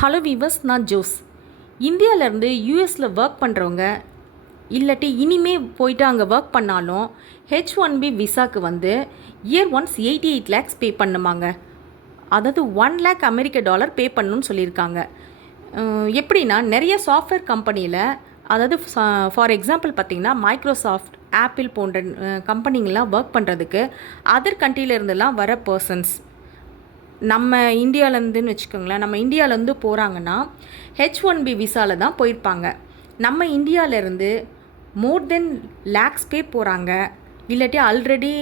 Hello viewers, நான் Jose. இந்தியாவிலேருந்து யூஎஸில் ஒர்க் பண்ணுறவங்க இல்லாட்டி இனிமே போயிட்டு அங்கே ஒர்க் பண்ணாலும் H1B விசாக்கு வந்து இயர் ஒன்ஸ் 88 lakhs பே பண்ணுமாங்க. அதாவது 1 lakh அமெரிக்க டாலர் பே பண்ணணும்னு சொல்லியிருக்காங்க. எப்படின்னா நிறைய சாஃப்ட்வேர் கம்பெனியில், அதாவது ஃபார் எக்ஸாம்பிள் பார்த்திங்கன்னா மைக்ரோசாஃப்ட், ஆப்பிள் போன்ற கம்பெனிங்கெலாம் ஒர்க் பண்ணுறதுக்கு அதர் கண்ட்ரியிலேருந்துலாம் வர பர்சன்ஸ் நம்ம இந்தியாவிலேருந்துன்னு வச்சுக்கோங்களேன், நம்ம இந்தியாவிலேருந்து போகிறாங்கன்னா H1B விசாவில் தான் போயிருப்பாங்க. நம்ம இந்தியாவிலேருந்து மோர் தென் லேக்ஸ் பேர் போகிறாங்க. இல்லாட்டி ஆல்ரெடி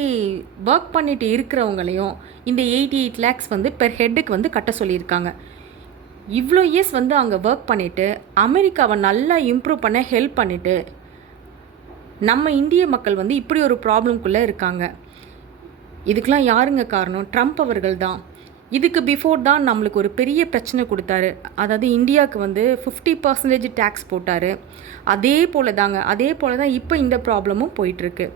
ஒர்க் பண்ணிட்டு இருக்கிறவங்களையும் இந்த 88 lakhs வந்து பெர் ஹெட்டுக்கு வந்து கட்ட சொல்லியிருக்காங்க. இவ்வளோ இயர்ஸ் வந்து அங்கே ஒர்க் பண்ணிவிட்டு அமெரிக்காவை நல்லா இம்ப்ரூவ் பண்ண ஹெல்ப் பண்ணிவிட்டு நம்ம இந்திய மக்கள் வந்து இப்படி ஒரு ப்ராப்ளம்குள்ளே இருக்காங்க. இதுக்கெலாம் யாருங்க காரணம்? ட்ரம்ப் அவர்கள் தான். இதுக்கு பிஃபோர் தான் நம்மளுக்கு ஒரு பெரிய பிரச்சனை கொடுத்தாரு. அதாவது இந்தியாவுக்கு வந்து 50% டேக்ஸ் போட்டார். அதே போல் தான் இப்போ இந்த ப்ராப்ளமும் போயிட்டுருக்கு.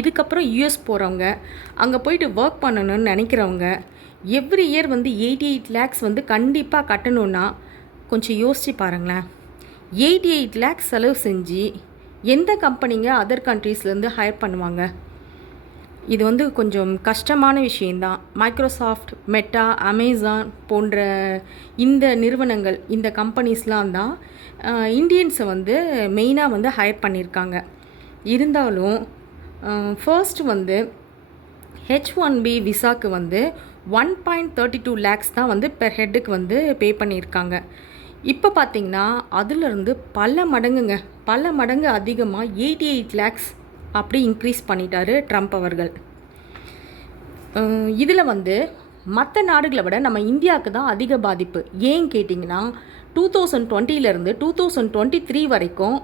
இதுக்கப்புறம் யூஎஸ் போகிறவங்க, அங்கே போயிட்டு ஒர்க் பண்ணணும்னு நினைக்கிறவங்க எவ்ரி இயர் வந்து 88 lakhs வந்து கண்டிப்பாக கட்டணுன்னா கொஞ்சம் யோசிச்சு பாருங்களேன். 88 lakhs செலவு செஞ்சு எந்த கம்பெனிங்க அதர் கண்ட்ரீஸ்லேருந்து ஹையர் பண்ணுவாங்க? இது வந்து கொஞ்சம் கஷ்டமான விஷயந்தான். மைக்ரோசாஃப்ட், மெட்டா, அமேசான் போன்ற இந்த நிறுவனங்கள், இந்த கம்பெனிஸ்லாம் தான் இந்தியன்ஸை வந்து மெயினாக வந்து ஹையர் பண்ணியிருக்காங்க. இருந்தாலும் ஃபர்ஸ்ட் வந்து H1B விசாக்கு வந்து 1.32 lakhs தான் வந்து பெர் ஹெட்டுக்கு வந்து பே பண்ணியிருக்காங்க. இப்போ பார்த்திங்கன்னா அதிலிருந்து பல மடங்கு அதிகமாக 88 lakhs அப்படி இன்க்ரீஸ் பண்ணிட்டாரு ட்ரம்ப் அவர்கள். இதில் வந்து மற்ற நாடுகளை விட நம்ம இந்தியாவுக்கு தான் அதிக பாதிப்பு. ஏன்னு கேட்டிங்கன்னா 2020 2023 வரைக்கும்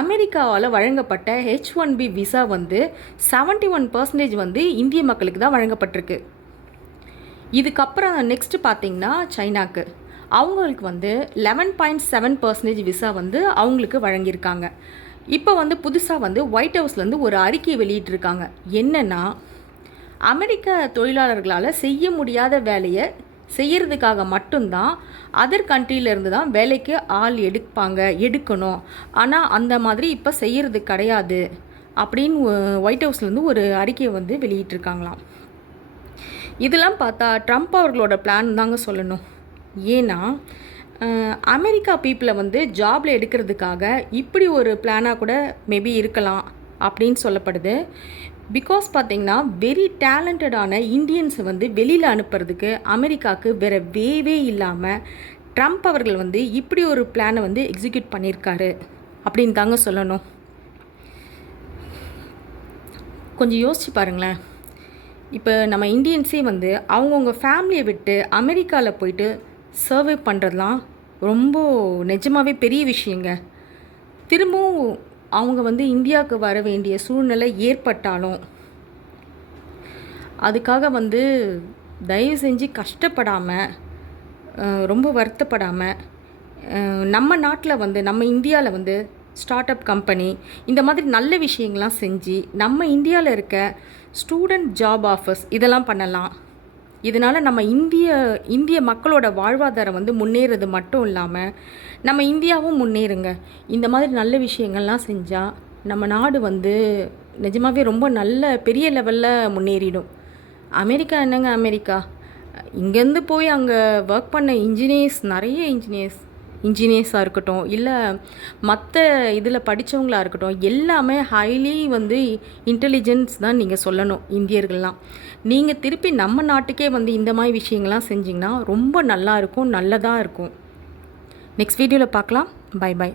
அமெரிக்காவால் வழங்கப்பட்ட H1B விசா வந்து 71% வந்து இந்திய மக்களுக்கு தான் வழங்கப்பட்டிருக்கு. இதுக்கப்புறம் நெக்ஸ்ட்டு பார்த்திங்கன்னா சைனாக்கு, அவங்களுக்கு வந்து 11.7% விசா வந்து அவங்களுக்கு வழங்கியிருக்காங்க. இப்போ வந்து புதுசாக வந்து ஒயிட் ஹவுஸ்லேருந்து ஒரு அறிக்கையை வெளியிட்டிருக்காங்க. என்னென்னா, அமெரிக்க தொழிலாளர்களால் செய்ய முடியாத வேலையை செய்கிறதுக்காக மட்டும்தான் அதர் கண்ட்ரியிலேருந்து தான் வேலைக்கு ஆள் எடுக்கணும். ஆனால் அந்த மாதிரி இப்போ செய்கிறது கிடையாது அப்படின்னு ஒயிட் ஹவுஸ்லேருந்து ஒரு அறிக்கையை வந்து வெளியிட்டிருக்காங்களாம். இதெல்லாம் பார்த்தா ட்ரம்ப் அவர்களோட பிளான் தாங்க சொல்லணும். ஏன்னா அமெரிக்கா பீப்புளை வந்து ஜாபில் எடுக்கிறதுக்காக இப்படி ஒரு பிளானாக கூட மேபி இருக்கலாம் அப்படின்னு சொல்லப்படுது. பிகாஸ் பார்த்திங்கன்னா வெரி டேலண்டடான இந்தியன்ஸை வந்து வெளியில் அனுப்புறதுக்கு அமெரிக்காவுக்கு வேறு வேவே இல்லாமல் ட்ரம்ப் அவர்கள் வந்து இப்படி ஒரு பிளானை வந்து எக்ஸிக்யூட் பண்ணியிருக்காரு அப்படின்னு தாங்க சொல்லணும். கொஞ்சம் யோசிச்சு பாருங்களேன். இப்போ நம்ம இந்தியன்ஸே வந்து அவங்கவுங்க ஃபேமிலியை விட்டு அமெரிக்காவில் போயிட்டு சர்வே பண்ணுறதுலாம் ரொம்ப நிஜமாகவே பெரிய விஷயங்க. திரும்பவும் அவங்க வந்து இந்தியாவுக்கு வர வேண்டிய சூழ்நிலை ஏற்பட்டாலும் அதுக்காக வந்து தயவு செஞ்சு கஷ்டப்படாமல், ரொம்ப வருத்தப்படாமல், நம்ம நாட்டில் வந்து நம்ம இந்தியாவில் வந்து ஸ்டார்ட் அப் கம்பெனி இந்த மாதிரி நல்ல விஷயங்கள்லாம் செஞ்சு நம்ம இந்தியாவில் இருக்க ஸ்டூடெண்ட் ஜாப் ஆஃபர்ஸ் இதெல்லாம் பண்ணலாம். இதனால் நம்ம இந்திய மக்களோட வாழ்வாதாரம் வந்து முன்னேறது மட்டும் இல்லாமல் நம்ம இந்தியாவும் முன்னேறுங்க. இந்த மாதிரி நல்ல விஷயங்கள்லாம் செஞ்சால் நம்ம நாடு வந்து நிஜமாகவே ரொம்ப நல்ல பெரிய லெவலில் முன்னேறிடும். அமெரிக்கா என்னங்க அமெரிக்கா, இங்கேருந்து போய் அங்கே ஒர்க் பண்ண நிறைய இன்ஜினியர்ஸாக இருக்கட்டும், இல்லை மற்ற இதில் படித்தவங்களாக இருக்கட்டும், எல்லாமே ஹைலி வந்து இன்டெலிஜென்ஸ் தான் நீங்கள் சொல்லணும். இந்தியர்கள்லாம் நீங்கள் திருப்பி நம்ம நாட்டுக்கே வந்து இந்த மாதிரி விஷயங்கள்லாம் செஞ்சிங்கன்னா ரொம்ப நல்லா இருக்கும், நல்லதாக இருக்கும். நெக்ஸ்ட் வீடியோவில் பார்க்கலாம். பை.